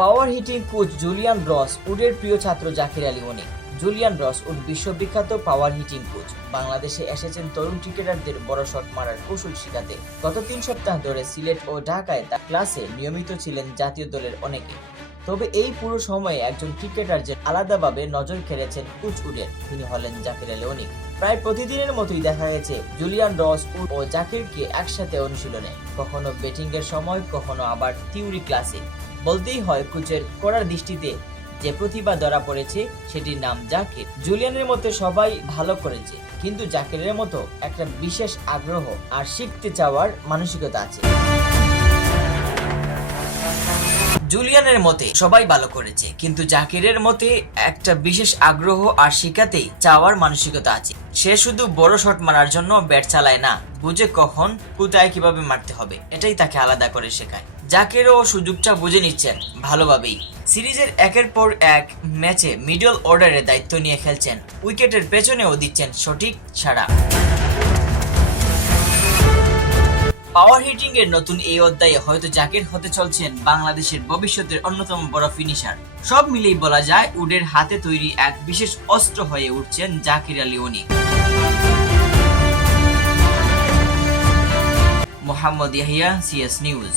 পাওয়ার heating coach Julian রস উডের প্রিয় ছাত্র জাকির আলী অনিক। জুলিয়ান রস উড বিশ্ববিখ্যাত পাওয়ার হিটিং কোচ। বাংলাদেশে এসেছেন তরুণ ক্রিকেটারদের বড় শট মারার কৌশল শিখাতে। গত 3 সপ্তাহ ধরে সিলেট ও ঢাকায় তার ক্লাসে নিয়মিত ছিলেন জাতীয় দলের অনেকে। তবে এই পুরো সময়ে একজন ক্রিকেটার যে আলাদাভাবে নজর কেড়েছেন কোচ উডের, তিনি হলেন জাকির আলী অনিক। প্রায় প্রতিদিনের মতোই দেখা গেছে জুলিয়ান রস উড ও জাকিরকে একসাথে অনুশীলনে, কখনো ব্যাটিং এর সময়, কখনো আবার থিওরি ক্লাসে। বলতেই হয়, কোচের কড়ার দৃষ্টিতে যে প্রতিভা ধরা পড়েছে সেটির নাম জাকির। জুলিয়ানের মতো সবাই ভালো করেছে, কিন্তু জাকিরের মতো একটা বিশেষ আগ্রহ আর শিখতে চাওয়ার মানসিকতা আছে। জুলিয়ানের মতে সবাই ভালো করেছে, কিন্তু জাকিরের মতে একটা বিশেষ আগ্রহ আর শিখাতেই চাওয়ার মানসিকতা আছে। সে শুধু বড় শট মারার জন্য ব্যাট চালায় না, বুঝে কখন কোথায় কিভাবে মারতে হবে, এটাই তাকে আলাদা করে শেখায়। জাকিরও সুযোগটা বুঝে নিচ্ছেন ভালোভাবেই। সিরিজের একের পর এক ম্যাচে মিডল অর্ডারের দায়িত্ব নিয়ে খেলছেন, উইকেটের পেছনেও দিচ্ছেন সঠিক সাড়া। পাওয়ার হিটিং এর নতুন এই অধ্যায়ে হয়তো জাকির হতে চলছেন বাংলাদেশের ভবিষ্যতের অন্যতম বড় ফিনিশার। সব মিলেই বলা যায়, উডের হাতে তৈরি এক বিশেষ অস্ত্র হয়ে উঠছেন জাকির আলী অনিক। Mohammad Yahya, CS news.